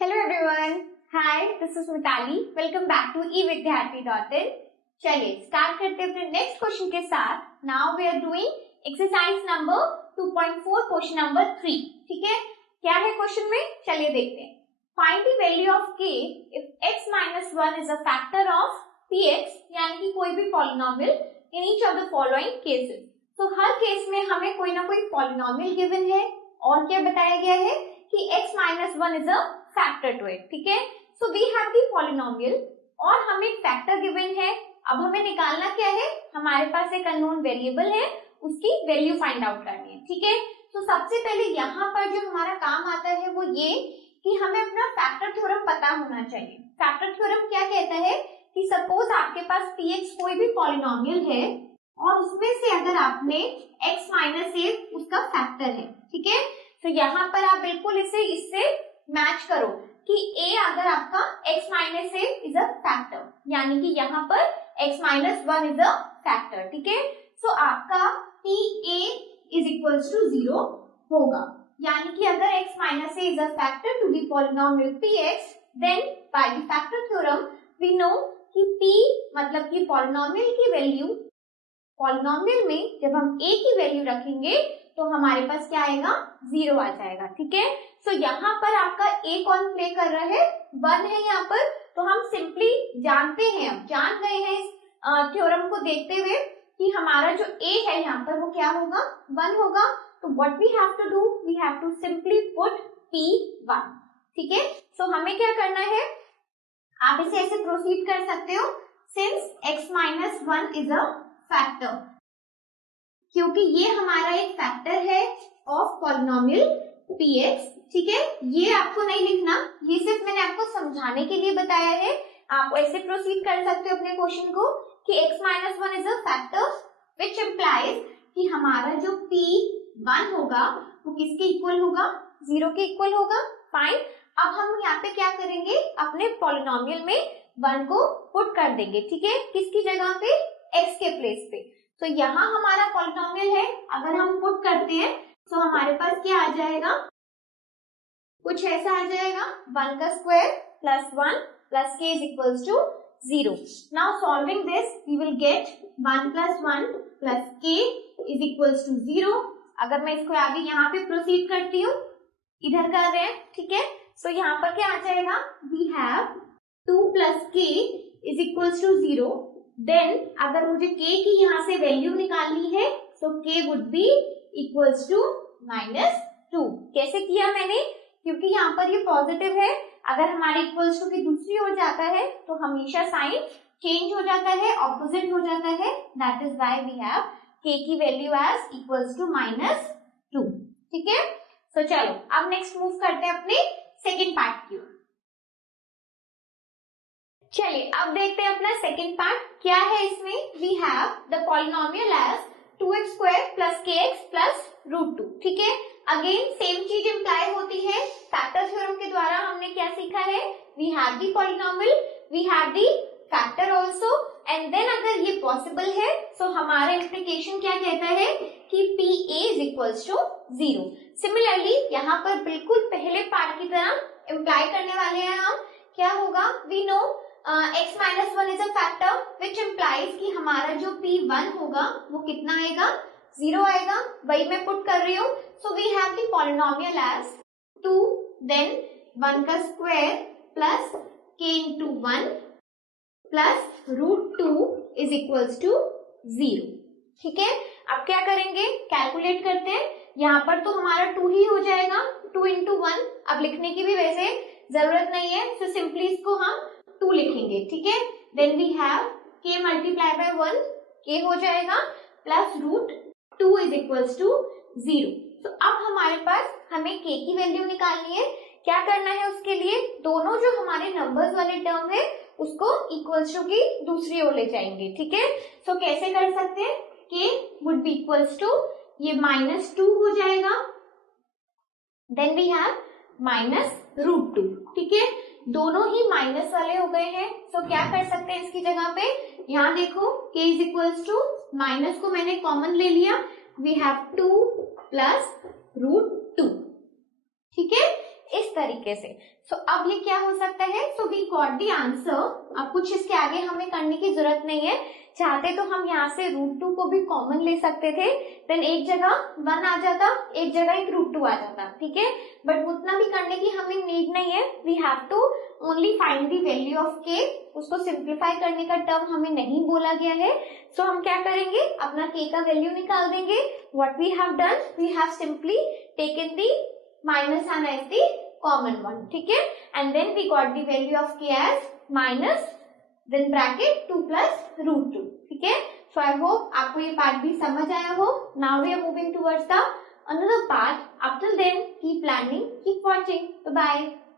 Hello everyone, hi, this is Mitali. Welcome back to evidyarthi.in। चलिए start करते हैं अपने नेक्स्ट क्वेश्चन के साथ। Now we are doing exercise number 2.4 question number 3। ठीक है, क्या है क्वेश्चन में, चलिए देखते हैं। Find the value of k if x minus 1 is a factor of px, यानी कि कोई भी polynomial in each of the following cases. तो हर केस में हमें कोई ना कोई पॉलिनोमियल गिवन है और क्या बताया गया है कि x minus 1 is a factor to it. ठीक है, so we have the polynomial और हमें फैक्टर गिवन है। अब हमें निकालना क्या है, हमारे पास एक अननोन वेरिएबल है, उसकी वैल्यू फाइंड आउट करनी है। ठीक है, तो सबसे पहले यहाँ पर जो हमारा काम आता है वो ये कि हमें अपना फैक्टर थ्योरम पता होना चाहिए। फैक्टर थ्योरम क्या कहता है कि सपोज आपके पास px कोई भी पॉलिनोमियल है और उसमें से अगर आपने x माइनस ए उसका फैक्टर है। ठीक है, तो यहाँ पर आप बिल्कुल इससे मैच करो कि a अगर आपका x minus A is a factor, यानी कि यहाँ पर x minus 1 is a factor. ठीक है, सो आपका p a is equals to 0 होगा, यानी कि अगर x minus A is a factor to the polynomial px, then by the factor theorem we know कि p मतलब कि पॉलिनोमियल की वैल्यू, पॉलिनोमियल में जब हम a की वैल्यू रखेंगे तो हमारे पास क्या आएगा, 0 आ जाएगा। ठीक है, सो यहाँ पर आपका a कौन प्ले कर रहा है, 1 है यहाँ पर। तो हम सिंपली जानते हैं, अब जान गए हैं इस थ्योरम को देखते हुए कि हमारा जो a है यहाँ पर वो क्या होगा, 1 होगा। तो what we have to do, we have to simply put p1। ठीक है, सो हमें क्या करना है, आप इसे ऐसे प्रोसीड कर सकते हो, since x minus 1 is a factor, क्योंकि ये हमारा एक फैक्टर है ऑफ पॉलिनोमियल px। ठीक है, ये आपको नहीं लिखना, ये सिर्फ मैंने आपको समझाने के लिए बताया है। आप ऐसे प्रोसीड कर सकते हो अपने क्वेश्चन को कि x minus 1 is a factor which implies कि हमारा जो p1 होगा वो किसके इक्वल होगा, 0 के इक्वल होगा। फाइन, अब हम यहाँ पे क्या करेंगे, अपने पॉलिनोमियल में 1 को पुट कर देंगे। ठीक है, किसकी जगह पे, x के प्लेस पे। तो यहाँ हमारा पॉलिनोमियल है, अगर हम पुट करते हैं तो हमारे पास क्या आ जाएगा, कुछ ऐसा आ जाएगा, 1 का square plus 1 plus k is equals to 0। Now solving this we will get 1 plus 1 plus k is equals to 0। अगर मैं इसको आगे यहाँ पे प्रोसीड करती हूँ, इधर कर रहे हैं। ठीक है, सो यहाँ पर क्या आ जाएगा, we have 2 plus k is equals to 0। Then अगर मुझे k की यहाँ से वैल्यू निकालनी है तो k would be equals to -2। कैसे किया मैंने, क्योंकि यहाँ पर ये पॉजिटिव है, अगर हमारे इक्वल्स टू की दूसरी ओर जाता है तो हमेशा साइन चेंज हो जाता है, ऑपोजिट हो जाता है। That is why we have k की वैल्यू एज इक्वल्स टू -2। ठीक है, सो चलो अब नेक्स्ट मूव करते हैं अपने सेकेंड पार्ट की ओर। चलिए अब देखते हैं अपना सेकेंड पार्ट क्या है। इसमें we have the polynomial as 2x square plus kx plus √2। ठीक है, अगेन सेम चीज इम्प्लाई होती है। फैक्टर थ्योरम के द्वारा हमने क्या सीखा है, we have the polynomial, we have the factor also, and then अगर ये पॉसिबल है तो हमारा इम्प्लीकेशन क्या कहता है कि pa is equals to 0। Similarly यहाँ पर बिल्कुल पहले पार्ट की तरह इम्प्लाई करने वाले हैं हम, क्या होगा, we know x minus 1 is a factor which implies कि हमारा जो p1 होगा वो कितना आएगा, 0 आएगा। वही मैं पुट कर रही हूँ। So we have the polynomial as 2 then 1 का square plus k into 1 plus √2 is equals to 0। ठीक है, अब क्या करेंगे, कैलकुलेट करते हैं। यहाँ पर तो हमारा 2 ही हो जाएगा, 2 इंटू 1। अब लिखने की भी वैसे जरूरत नहीं है, तो सिंपली इसको हम 2 लिखेंगे। ठीक है, then we have k multiply by 1, k हो जाएगा प्लस √2 इज इक्वल्स टू 0। तो अब हमारे पास हमें k की वैल्यू निकालनी है। क्या करना है उसके लिए, दोनों जो हमारे नंबर्स वाले टर्म है उसको इक्वल्स टू की दूसरी ओर ले जाएंगे। ठीक है, सो कैसे कर सकते हैं, k would be equals to ये -2 हो जाएगा, देन वी हैव -√2। ठीक है, दोनों ही माइनस वाले हो गए हैं, तो क्या कर सकते हैं इसकी जगह पे, यहाँ देखो k is equals to, minus को मैंने कॉमन ले लिया, वी हैव 2 प्लस √2। ठीक है, इस तरीके से। सो अब ये क्या हो सकता है, so we got the answer. अब कुछ इसके आगे हमें करने की जरूरत नहीं है, चाहते तो हम यहाँ से √2 को भी कॉमन ले सकते थे, देन एक जगह 1 आ जाता, एक जगह एक √2 आ जाता, ठीक है। बट उतना भी करने की हमें नीड नहीं है, we have to only find the value of k। उसको सिंप्लीफाई करने का टर्म हमें नहीं बोला गया है। सो हम क्या करेंगे, अपना k का वैल्यू निकाल देंगे। What we have done, we have simply taken the minus sign as the common one, ठीक है, and then we got the value of k as minus then bracket 2 plus √2, ठीक है। सो आई होप आपको ये part भी समझ आया हो। Now we are moving towards the another part. Up till then, keep learning, keep watching. Bye bye.